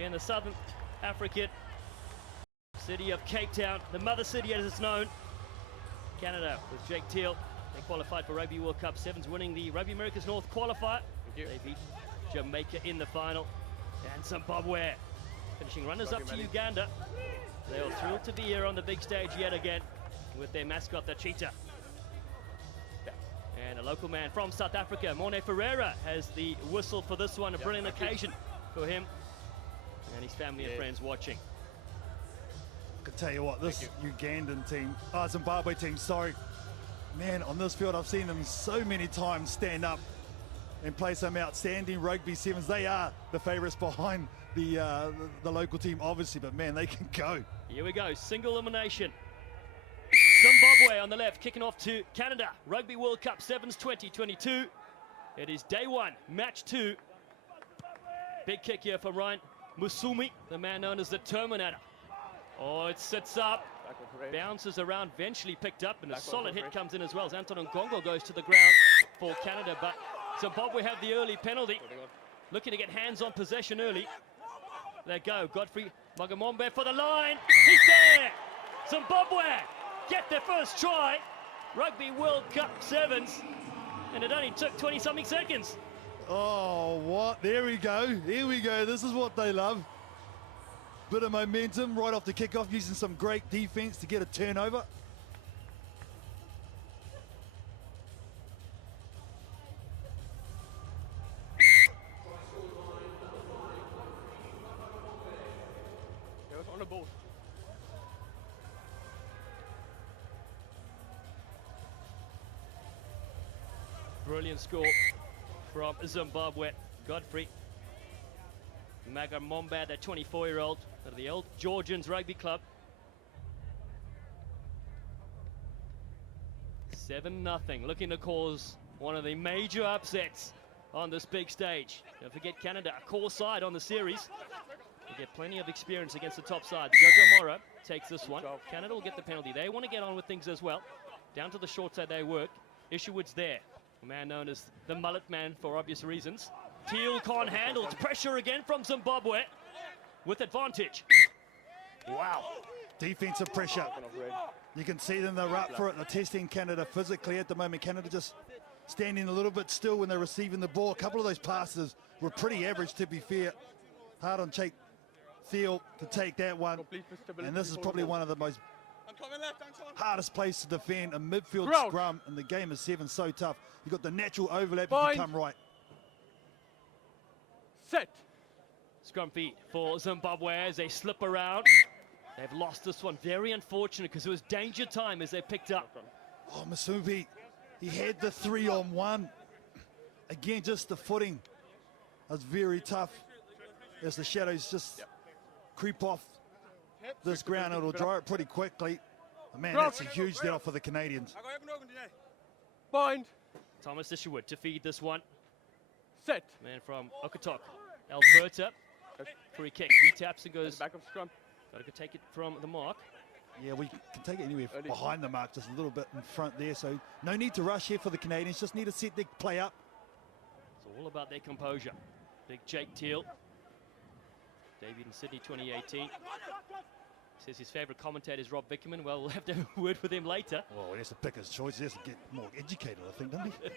in the southern African city of Cape Town, the mother city as it's known. Canada with Jake Teal. They qualified for Rugby World Cup 7s, winning the Rugby Americas North qualifier. They beat Jamaica in the final. And Zimbabwe finishing runners-up to Uganda. They are thrilled to be here on the big stage yet again with their mascot, the cheetah. And a local man from South Africa, Morne Ferreira, has the whistle for this one. A brilliant occasion for him and his family and friends watching. I can tell you what, this Ugandan team, Zimbabwe team, sorry. Man, on this field, I've seen them so many times stand up and play some outstanding rugby sevens. They are the favourites behind the local team, obviously, but man, they can go. Here we go, single elimination. Zimbabwe on the left, kicking off to Canada. Rugby World Cup 7s 2022. It is day one, match 2. Big kick here for Ryan Musumi, the man known as the Terminator. Oh, it sits up, bounces around, eventually picked up, and a solid hit comes in as well as Anton Ngongo goes to the ground for Canada, but Zimbabwe have the early penalty. Looking to get hands on possession early. They go, Godfrey Magamombe for the line. He's there! Zimbabwe get their first try. Rugby World Cup 7s, and it only took 20-something seconds. Oh, what? There we go. Here we go. This is what they love. Bit of momentum right off the kickoff, using some great defense to get a turnover. On the ball. Brilliant score from Zimbabwe. Godfrey Magamombe, the 24-year-old of the old Georgians Rugby Club. 7-0, looking to cause one of the major upsets on this big stage. Don't forget Canada, a core side on the series. They get plenty of experience against the top side. Jojo Mora takes this one. Canada will get the penalty. They want to get on with things as well. Down to the short side they work. Isherwood's there. A man known as the mullet man for obvious reasons. Teal can't handle. It's pressure again from Zimbabwe with advantage. Wow. Defensive pressure. You can see them, they're up for it. They're testing Canada physically at the moment. Canada just standing a little bit still when they're receiving the ball. A couple of those passes were pretty average, to be fair. Hard on Jake Teal to take that one. And this is probably one of the most hardest place to defend, a midfield scrum, and the game is 7 so tough. You've got the natural overlap if you come right. Set. Scrum feet for Zimbabwe as they slip around. They've lost this one. Very unfortunate because it was danger time as they picked up. Oh, Musumi, he had the 3-on-1. Again, just the footing was very tough as the shadows just creep off this ground. It'll dry it pretty quickly. Man, that's a huge let off for the Canadians. Bind. Thomas Isherwood to feed this one. Set. Man from Okotok, Alberta. Free kick. He taps and goes. Back of scrum. Got to take it from the mark. Yeah, we can take it anywhere behind the mark, just a little bit in front there. So no need to rush here for the Canadians. Just need to set their play up. It's all about their composure. Big Jake Teal. Debuted in Sydney 2018. Says his favourite commentator is Rob Vickerman. Well, we'll have to have a word with him later. Well, he has to pick his choice. He has to get more educated, I think, doesn't he?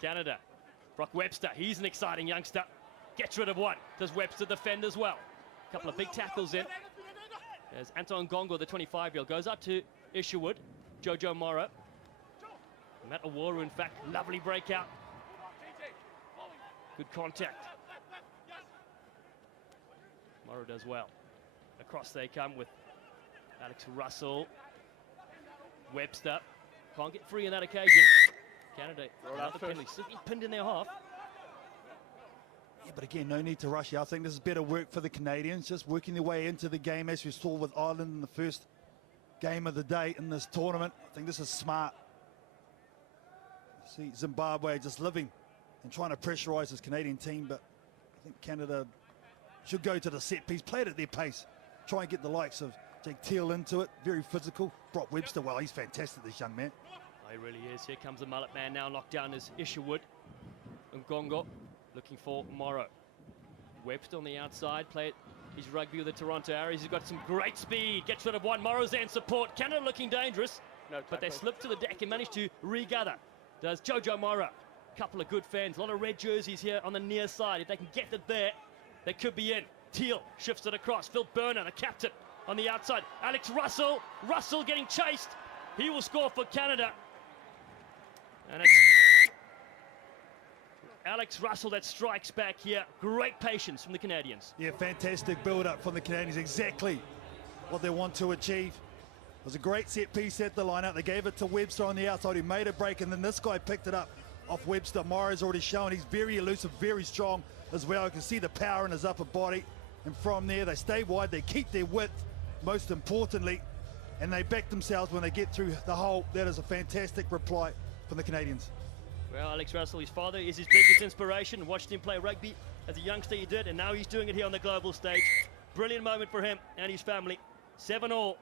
Canada. Brock Webster. He's an exciting youngster. Gets rid of one. Does Webster defend as well? A couple of big tackles in. As Anton Ngongo, the 25-year-old, goes up to Isherwood. Jojo Mora. Matt Aworu, in fact, lovely breakout. Good contact. Mora does well. Across they come with Alex Russell. Webster can't get free in that occasion. Canada, another penalty, simply pinned in their half. Yeah, but again, no need to rush here. I think this is better work for the Canadians, just working their way into the game as we saw with Ireland in the first game of the day in this tournament. I think this is smart. See Zimbabwe just living and trying to pressurise this Canadian team, but I think Canada should go to the set piece, play it at their pace, try and get the likes of Jake Teal into it. Very physical. Brock Webster, well, he's fantastic, this young man. He really is. Here comes the mullet man now. Knocked down is Isherwood. Ngongo looking for Morrow. Webster on the outside, play his rugby with the Toronto Arrows. He's got some great speed, gets rid of one. Morrow's there in support. Canada looking dangerous, but they slip to the deck and manage to regather. Does Jojo Morrow. Couple of good fans, a lot of red jerseys here on the near side. If they can get it there, they could be in. Teal shifts it across. Phil Burner, the captain, on the outside. Alex Russell. Russell getting chased. He will score for Canada. And it's Alex Russell that strikes back here. Great patience from the Canadians. Yeah, fantastic build-up from the Canadians. Exactly what they want to achieve. It was a great set piece at the line-out. They gave it to Webster on the outside. He made a break, and then this guy picked it up off Webster. Morrow's already shown he's very elusive, very strong as well. You can see the power in his upper body. And from there, they stay wide. They keep their width, most importantly, and they back themselves when they get through the hole. That is a fantastic reply from the Canadians. Well, Alex Russell, his father, is his biggest inspiration. Watched him play rugby as a youngster, he did, and now he's doing it here on the global stage. Brilliant moment for him and his family. 7-all.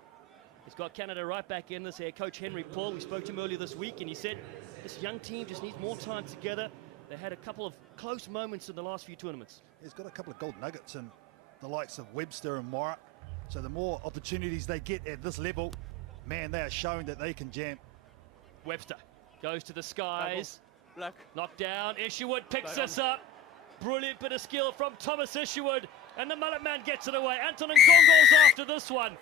He's got Canada right back in this here. Coach Henry Paul, we spoke to him earlier this week, and he said this young team just needs more time together. They had a couple of close moments in the last few tournaments. He's got a couple of gold nuggets in the likes of Webster and Morrow. So the more opportunities they get at this level, man, they are showing that they can jam. Webster goes to the skies. Black. Knocked down. Isherwood picks this up. Brilliant bit of skill from Thomas Isherwood. And the mullet man gets it away. Anton Ngongo's after this one.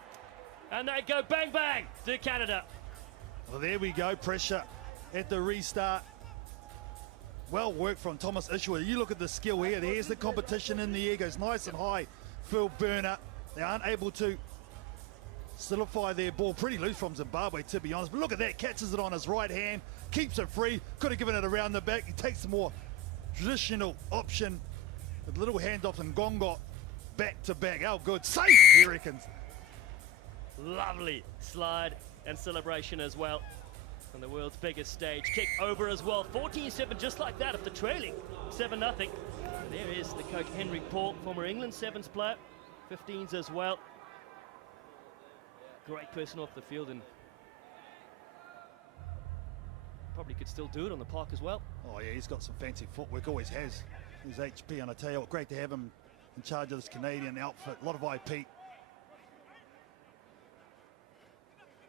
And they go bang, bang to Canada. Well, there we go. Pressure at the restart. Well worked from Thomas Isherwood. You look at the skill here. There's the competition in the air. Goes nice and high. Phil Burner. They aren't able to solidify their ball. Pretty loose from Zimbabwe, to be honest. But look at that. Catches it on his right hand. Keeps it free. Could have given it around the back. He takes the more traditional option with little handoff and Ngongo back to back. Oh, good. Safe, he reckons. Lovely slide and celebration as well on the world's biggest stage. Kick over as well. 14-7 just like that after trailing 7-0. There is the coach Henry Paul, former England Sevens player. 15s as well. Great person off the field and probably could still do it on the park as well. Oh yeah, he's got some fancy footwork, always has. He's HP, and I tell you what, great to have him in charge of this Canadian outfit. A lot of IP.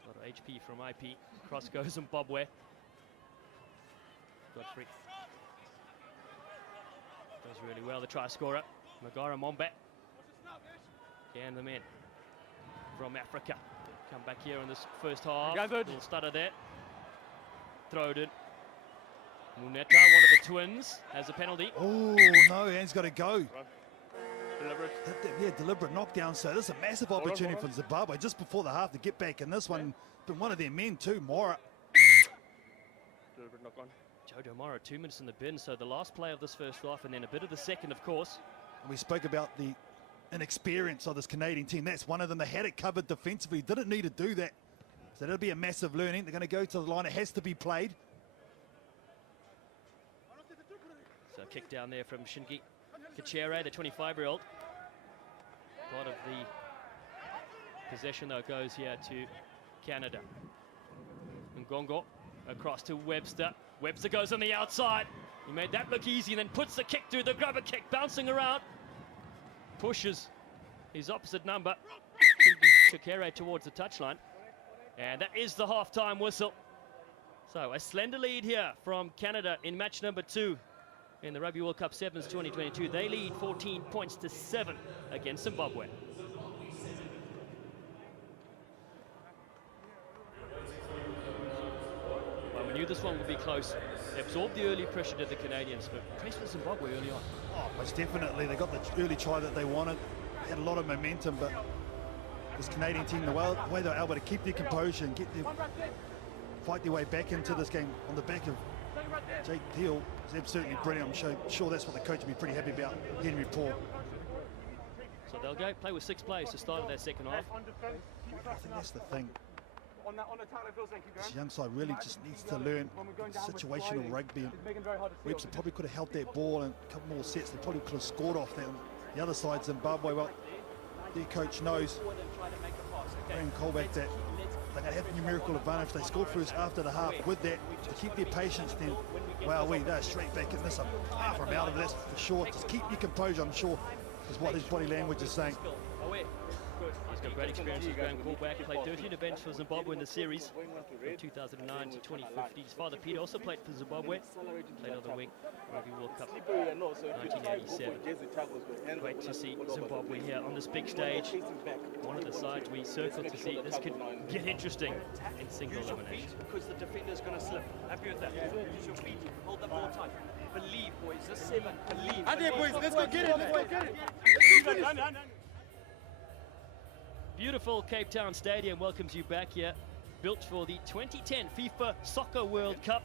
A lot of HP from IP. Cross goes Zimbabwe. Godfrey does really well, the try scorer. Magara Mombe. Can them in from Africa. Come back here in this first half. Gathered. Little stutter there. Throw it in. Muneta, one of the twins, has a penalty. Oh no, Anne's got to go. Deliberate. Yeah, deliberate knockdown. So this is a massive opportunity for Zimbabwe just before the half to get back in this one. Been one of their men too, Morrow. Deliberate knock on. Jojo Morrow, 2 minutes in the bin, so the last play of this first half and then a bit of the second, of course. We spoke about the inexperience of this Canadian team. That's one of them. They had it covered defensively. Didn't need to do that. So that'll be a massive learning. They're going to go to the line. It has to be played. So kick down there from Shingi Kachere, the 25-year-old. Part of the possession, though, goes here to Canada. Ngongo across to Webster. Webster goes on the outside. He made that look easy and then puts the kick through, the grubber kick, bouncing around. Pushes his opposite number, Kachere, towards the touchline. And that is the half-time whistle. So a slender lead here from Canada in match number 2 in the Rugby World Cup Sevens 2022. They lead 14 points to 7 against Zimbabwe. Well, we knew this one would be close. They absorbed the early pressure to the Canadians, but pressed for Zimbabwe early on. Oh, most definitely. They got the early try that they wanted. They had a lot of momentum, but this Canadian team, the way they were able to keep their composure and fight their way back into this game on the back of Jake Teal is absolutely brilliant. I'm sure that's what the coach will be pretty happy about, Henry Paul. So they'll go play with 6 players to start their second half. I think that's the thing. This young side really just needs to learn situational rugby. And Webster probably could have held that ball and a couple more sets. They probably could have scored off that. The other side, Zimbabwe, well, their coach knows, Graham Colback, that they're going to have a numerical advantage. They scored first after the half. With that, to keep their patience, then, well, they're straight back in this. I'm far from out of this for sure. Just keep your composure. I'm sure is what his body language is saying. Away. He's got great experience as going fullback. He played 13 events for Zimbabwe in the series from 2009 to 2015. His father Peter also played for Zimbabwe. Played on the wing, Rugby World Cup 1987. Great to see Zimbabwe here on this big stage. One of the sides we circle to see. This could get interesting in single elimination. Because the defender's going to slip. Happy with that. Use your feet. Hold the ball tight. Believe, boys. This 7. Believe. Ade, boys. Let's go get it. Let's go get it. Beautiful Cape Town Stadium welcomes you back here. Built for the 2010 FIFA Soccer World Cup,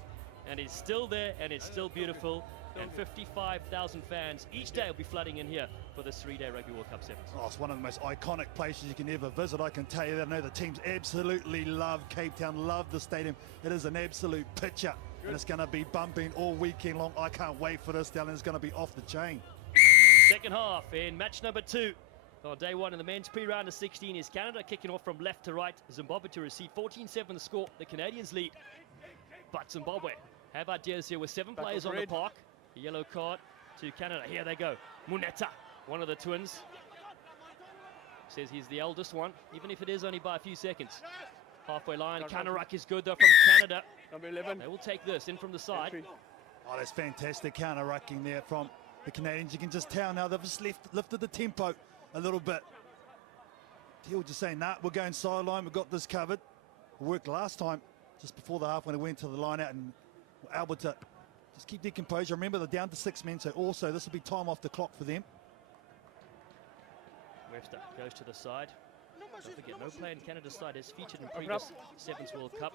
and it's still there and it's still beautiful. And 55,000 fans each day will be flooding in here for this 3-day Rugby World Cup 7s. Oh, it's one of the most iconic places you can ever visit. I can tell you that. I know the teams absolutely love Cape Town, love the stadium. It is an absolute picture, and it's going to be bumping all weekend long. I can't wait for this, Dylan. It's going to be off the chain. Second half in match number 2. On day 1 in the men's pre-round of 16 is Canada kicking off from left to right. Zimbabwe to receive 14-7 the score. The Canadians lead. But Zimbabwe have ideas here with 7 players on the park. A yellow card to Canada. Here they go. Muneta, one of the twins. Says he's the eldest one, even if it is only by a few seconds. Halfway line. Kanarak is good though from Canada. Number 11. They will take this in from the side. Oh, that's fantastic counter-rucking there from the Canadians. You can just tell now they've just lifted the tempo a little bit. Teal just saying, nah, we're going sideline, we've got this covered. It worked last time, just before the half when it went to the line out, and we're able to just keep their composure. Remember, they're down to 6 men, so also this will be time off the clock for them. Webster goes to the side. Don't forget, no player in Canada's side has featured in previous 7s World Cup.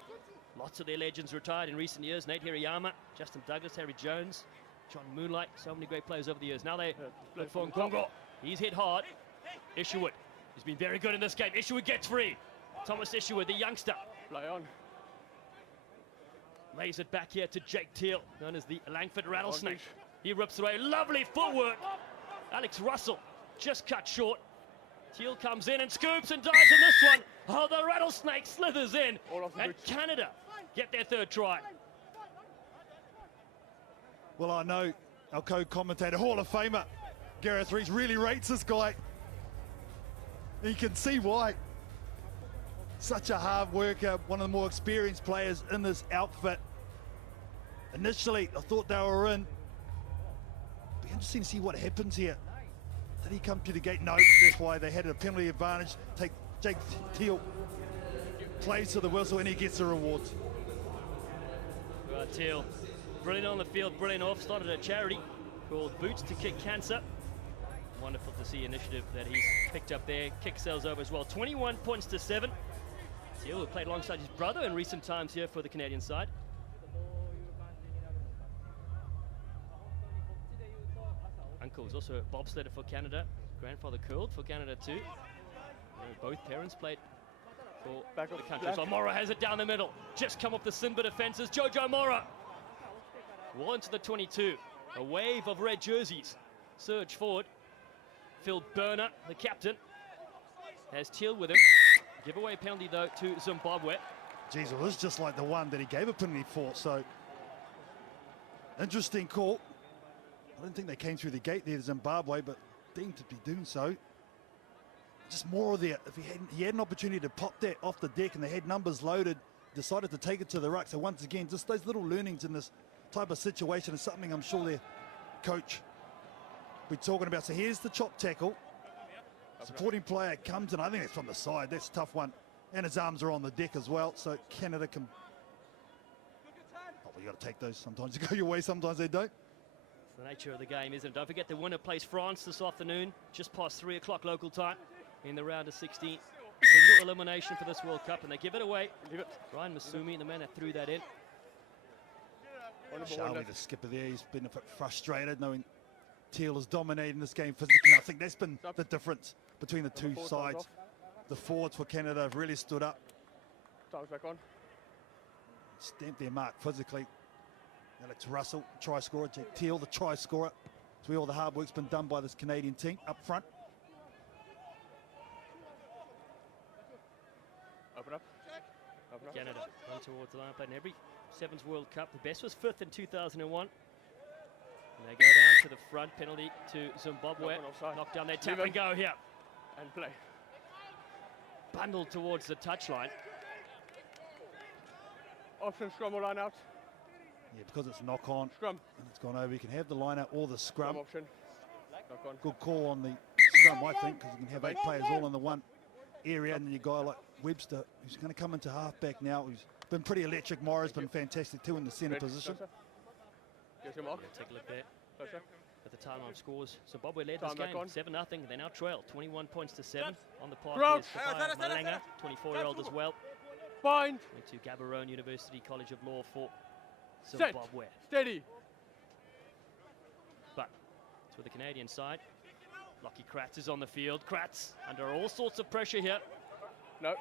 Lots of their legends retired in recent years. Nate Hirayama, Justin Douglas, Harry Jones, John Moonlight. So many great players over the years. Now they look for Nkongo. He's hit hard. Isherwood, who's been very good in this game. Isherwood gets free. Thomas Isherwood, the youngster. Fly on. Lays it back here to Jake Teal, known as the Langford Rattlesnake. He rips away. Lovely footwork. Alex Russell just cut short. Teal comes in and scoops and dives in this one. Oh, the Rattlesnake slithers in. And Canada get their 3rd try. Well, I know our co-commentator, Hall of Famer, Gareth Rees, really rates this guy. You can see why. Such a hard worker, one of the more experienced players in this outfit. Initially, I thought they were in. Be interesting to see what happens here. Did he come to the gate? No, that's why they had a penalty advantage. Take Jake Teal, plays to the whistle, and he gets the rewards. Right, Teal, brilliant on the field, brilliant off. Started a charity called Boots to Kick Cancer. Wonderful to see initiative that he's picked up there. Kick sales over as well. 21 points to 7. Teal, who played alongside his brother in recent times here for the Canadian side. Uncle was also a bobsledder for Canada. Grandfather curled for Canada too. Both parents played for the country. So Mora has it down the middle. Just come off the Simba defenses. Jojo Mora. Well into the 22. A wave of red jerseys surge forward. Phil Burner, the captain, has Teal with him. Giveaway penalty though to Zimbabwe. Jeez, well, this is just like the one that he gave a penalty for, so interesting call. I don't think they came through the gate there, Zimbabwe, but deemed to be doing so. Just more of there. If he had an opportunity to pop that off the deck and they had numbers loaded, decided to take it to the ruck. So once again, just those little learnings in this type of situation is something I'm sure their coach will be talking about. So here's the chop tackle. Supporting player comes in. I think it's from the side. That's a tough one. And his arms are on the deck as well. So Canada can... Oh, well, you got to take those. Sometimes they go your way, sometimes they don't. It's the nature of the game, isn't it? Don't forget the winner plays France this afternoon, just past 3 o'clock local time in the round of 16. Single elimination for this World Cup, and they give it away. Ryan Masumi, the man that threw that in. Charlie, the skipper there, he's been a bit frustrated knowing Teal is dominating this game physically. I think that's been the difference between the two sides. The forwards for Canada have really stood up. Time's back on. Stamped their mark physically. Alex Russell, try scorer. Jake Teal, the try scorer. So all the hard work's been done by this Canadian team up front. Open up. Open up. Canada run towards the line, played in every 7s World Cup. The best was 5th in 2001. And they go down to the front, penalty to Zimbabwe. Knock on offside. Knock down their tap Leave and go here. And play. Bundled towards the touchline. Option scrum or line out. Yeah, because it's knock on Scrum. and it's gone over. You can have the line out or the Scrum scrum. option. Knock on. Good call on the scrum, I think, because you can have 8 players all in the one area, and then you guy like Webster, who's going to come into halfback now, who's been pretty electric. Morris been fantastic too in the centre Red, position. closer. Get your mark. Take a look there. Closer. At the time of scores, Zimbabwe led Time this back game on. 7-0. They now trail 21 points to 7. On the park Crouch. is Sophia Malanga, 24-year-old as well. Bind. Went to Gaborone University College of Law for Set. Zimbabwe. Steady. But to the Canadian side, Lockie Kratz is on the field. Kratz under all sorts of pressure here. No.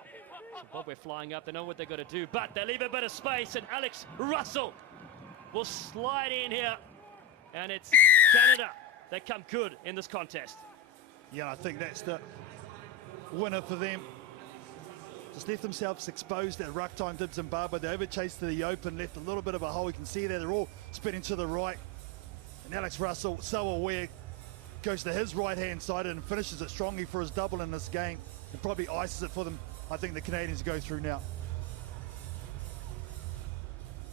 Zimbabwe flying up, they know what they've got to do, but they leave a bit of space, and Alex Russell will slide in here, and it's Canada that come good in this contest. Yeah, I think that's the winner for them. Just left themselves exposed at ruck time, did Zimbabwe. They overchased to the open, left a little bit of a hole. You can see there, they're all spinning to the right. And Alex Russell, so aware, goes to his right-hand side and finishes it strongly for his double in this game. And probably ices it for them. I think the Canadians go through now.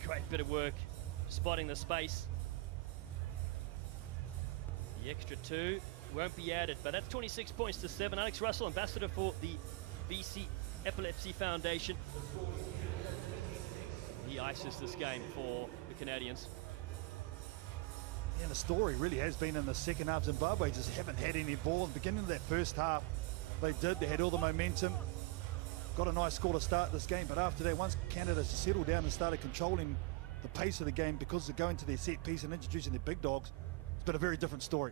Great bit of work, spotting the space. The extra 2 won't be added, but that's 26 points to 7. Alex Russell, ambassador for the BC Epilepsy Foundation. He ices this game for the Canadians. And the story really has been in the second half. Zimbabwe just haven't had any ball. At the beginning of that first half, they did. They had all the momentum. Got a nice score to start this game, but after that, once Canada settled down and started controlling the pace of the game because they're going to their set piece and introducing their big dogs, it's been a very different story.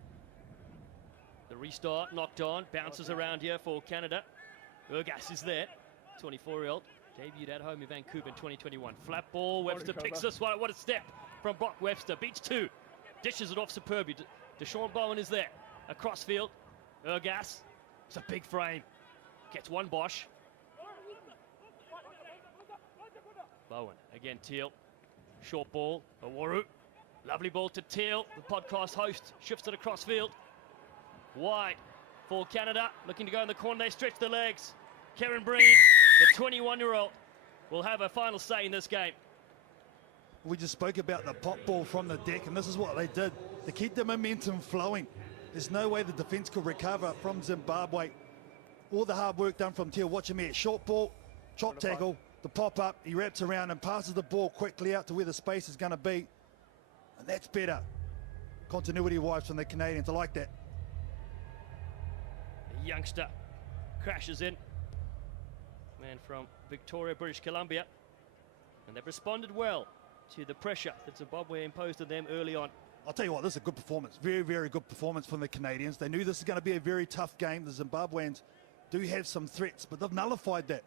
The restart knocked on, bounces around here for Canada. Urgas is there, 24-year-old. Debuted at home in Vancouver in 2021. Flat ball, Webster picks this one. What a step from Brock Webster. Beats 2, dishes it off superbly. Deshaun Bowen is there. Across field, Urgas. It's a big frame. Gets one Bosch. Bowen, again Teal. Short ball, Awaru. Lovely ball to Teal, the podcast host. Shifts it across field. Wide for Canada, looking to go in the corner. They stretch the legs. Karen Breen, the 21-year-old, will have a final say in this game. We just spoke about the pop ball from the deck, and this is what they did. They keep the momentum flowing. There's no way the defense could recover from Zimbabwe. All the hard work done from Teal. Watch him here. Short ball, chop tackle, the pop up. He wraps around and passes the ball quickly out to where the space is going to be. And that's better. Continuity-wise from the Canadians. I like that. The youngster crashes in. Man from Victoria, British Columbia. And they've responded well to the pressure that Zimbabwe imposed on them early on. I'll tell you what, this is a good performance. Very, very good performance from the Canadians. They knew this is going to be a very tough game. The Zimbabweans do have some threats, but they've nullified that.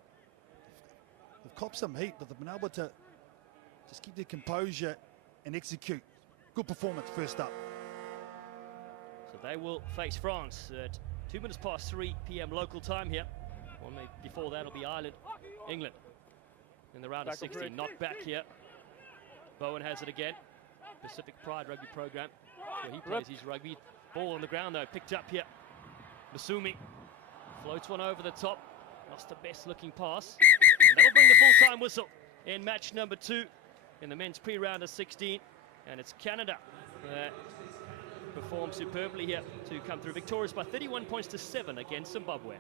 They've copped some heat, but they've been able to just keep their composure and execute. Good performance first up. So they will face France at 2 minutes past 3 p.m. local time here. Or maybe before that, it'll be Ireland, England in the round of 16. Knocked back here. Bowen has it again. Pacific Pride rugby program where he plays his rugby. Ball on the ground though, picked up here. Masumi floats one over the top. Lost the best looking pass. And that'll bring the full-time whistle in match number 2 in the men's pre-round of 16. And it's Canada that performed superbly here to come through victorious by 31 points to 7 against Zimbabwe.